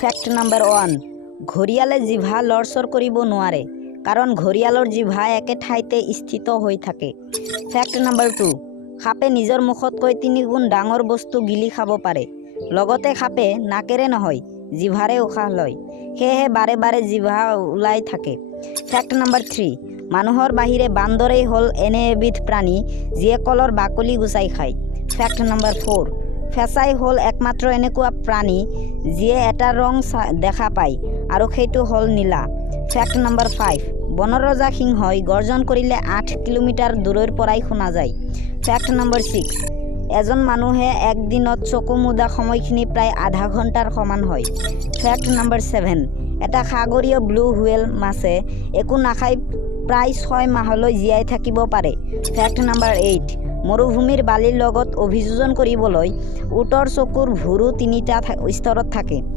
Fact number 1 ঘৰিয়ালে জিভা লৰচৰ কৰিব নোৱাৰে কাৰণ ঘৰিয়ালৰ জিভা একে ঠাইতে স্থিত হৈ থাকে। ফেক্ট নাম্বাৰ 2 সাপে নিজৰ মুখতকৈ 3 গুণ ডাঙৰ বস্তু গিলি খাব পাৰে। লগতে সাপে নাকেৰে নহয় জিভাৰে উশাহ লয়, সেয়েহে বাৰে বাৰে জিভা ওলাই থাকে। ফেক্ট নাম্বাৰ 3 মানুহৰ বাহিৰে বান্দৰেই হ'ল এনে এবিধ প্ৰাণী যিয়ে কলৰ বাকলি গুচাই খায়। ফেক্ট নাম্বাৰ 4 ফেঁচাই হ'ল একমাত্ৰ এনেকুৱা প্ৰাণী যিয়ে এটা ৰং দেখা পায় আৰু সেইটো হ'ল নীলা। ফেক্ট নাম্বাৰ 5 বনৰ ৰজা সিংহই গৰ্জন কৰিলে 8 কিলোমিটাৰ দূৰৰ পৰাই শুনা যায়। ফেক্ট নাম্বাৰ 6 এজন মানুহে একদিনত চকু মুদা সময়খিনি প্ৰায় আধা ঘণ্টাৰ সমান হয়। ফেক্ট নাম্বাৰ 7 এটা সাগৰীয় ব্লু হুৱেল মাছে একো নাখাই প্ৰায় 6 মাহলৈ জীয়াই থাকিব পাৰে। ফেক্ট নাম্বাৰ 8 মৰুভূমিৰ বালিৰ লগত অভিযোজন কৰিবলৈ উটৰ চকুৰ ভুৰু 3টা স্তৰত থাকে।